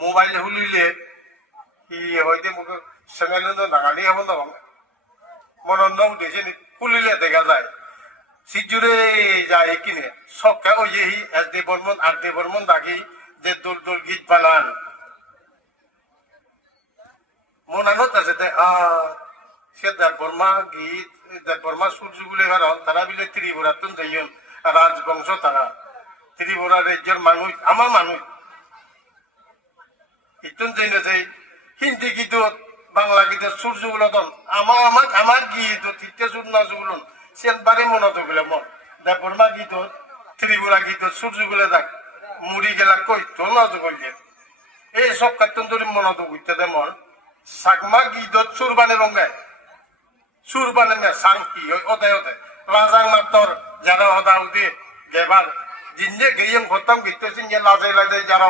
mobile হুলিলে ই হইতে মুখে সেঙ্গালে নাগানি হব না মনন্দ উঠেছে খুলিলে দেখা যায় সিজুরে যায় কিনে সবকা ওই এস দে বর্মন আর দে বর্মন দাগি যে দোল দোল গীত বানান মনানো আছে সে দেব বর্মা গীত দেব বর্মা সূর্যগুলি কারণ তারা বিলে ত্রিপুরাতন যাইন রাজবংশ তারা ত্রিপুরা রাজ্যের মানুষ আমার মানুষ ইতুন যাই না যাই হিন্দি গীত বাংলা গীতের সূর্যগুলো তন আমার গীত তিনটে সুর নাচগুলো সেনবারে মনত গেলে মন দেব বর্মা গীত ত্রিপুরা গীত সূর্যগুলো দেখ মুড়ি গেলা কই তো নাচ করলে এই সব কার্টুন ধরে মনত ঘুরতে দে মন সাকমা গীতত সুরবানে রঙায় সুরবানে মে শান্তি ওদায় ওদায় রাজাং মাত্র যারা হদা উদে গেবার জিন্নে গেয়ং হতাম গীত সিং লাজাই লাজাই যারা